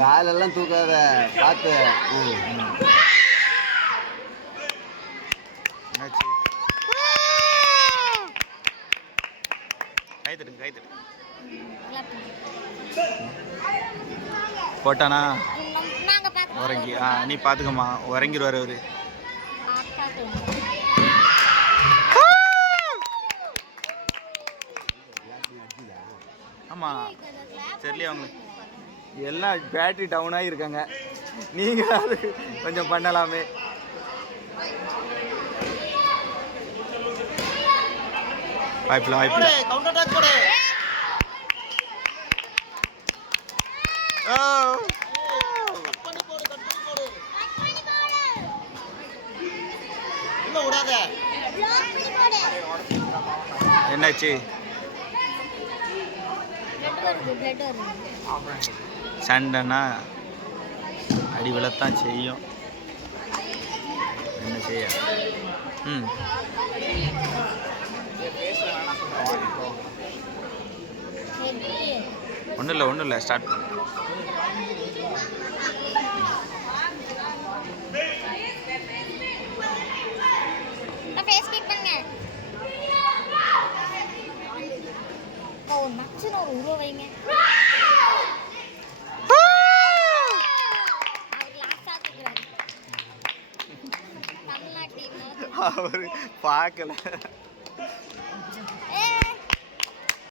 காலெல்லாம் தூக்காத பார்த்து. என்னாச்சு? கை தட்டுங்க, கை தட்டுங்க. போட்டானா உறங்கி? நீ பார்த்துக்கம்மா, உறங்கிடுவார் அவரு. ஆமாம் சரி, அவங்க எல்லாம் பேட்டரி டவுனாக இருக்காங்க. நீங்கள் அது கொஞ்சம் பண்ணலாமே. வாய்ப்பில்லை, வாய்ப்பில்லை. என்னாச்சு? சண்டைனா அடி விழத்தான் செய்யும். என்ன செய்ய? ஒன்றும் இல்லை ஸ்டார்ட் பண்ணு. அவர் பார்க்கல.